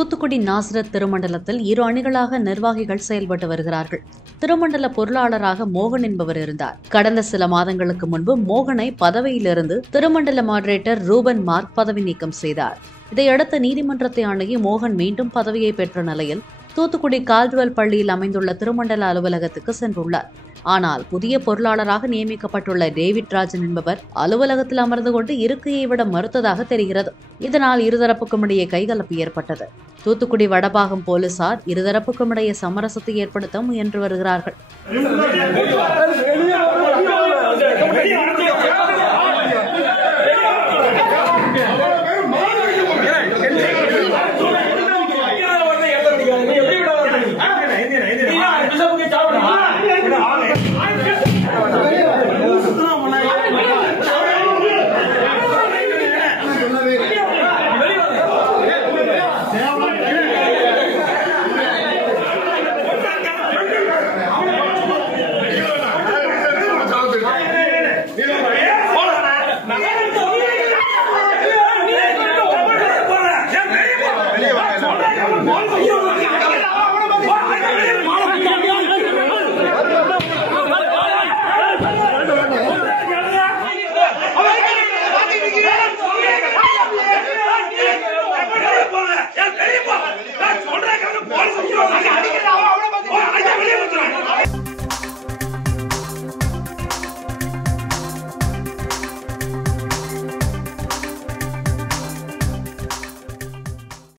Thoothukudi Nazareth திருமண்டலத்தில் இரு அணிகளாக நிர்வாகிகள் செயல்பட்டு வருகிறார்கள். திருமண்டல பொருளாளராக மோகன் என்பவர் இருந்தார். கடந்த சில மாதங்களுக்கு முன்பு மோகனை பதவியிலிருந்து திருமண்டல மாடரேட்டர் ரூபன் மார்க் பதவி நீக்கம் செய்தார். இதையடுத்து நீதிமன்றத்தை அணுகி மோகன் மீண்டும் பதவியை பெற்ற நிலையில் தூத்துக்குடி கால்டுவெல் பள்ளியில் அமைந்துள்ள திருமண்டல அலுவலகத்துக்கு சென்றுள்ளார். ஆனால் புதிய பொருளாளராக நியமிக்கப்பட்டுள்ள டேவிட் ராஜன் என்பவர் அலுவலகத்தில் அமர்ந்து கொண்டு இருக்கையை விட மறுத்ததாக தெரிகிறது. இதனால் இருதரப்புக்கும் இடையே கைகலப்பு ஏற்பட்டது. தூத்துக்குடி வடபாகம் போலீசார் இருதரப்புக்கும் இடையே சமரசத்தை ஏற்படுத்த முயன்று வருகிறார்கள்.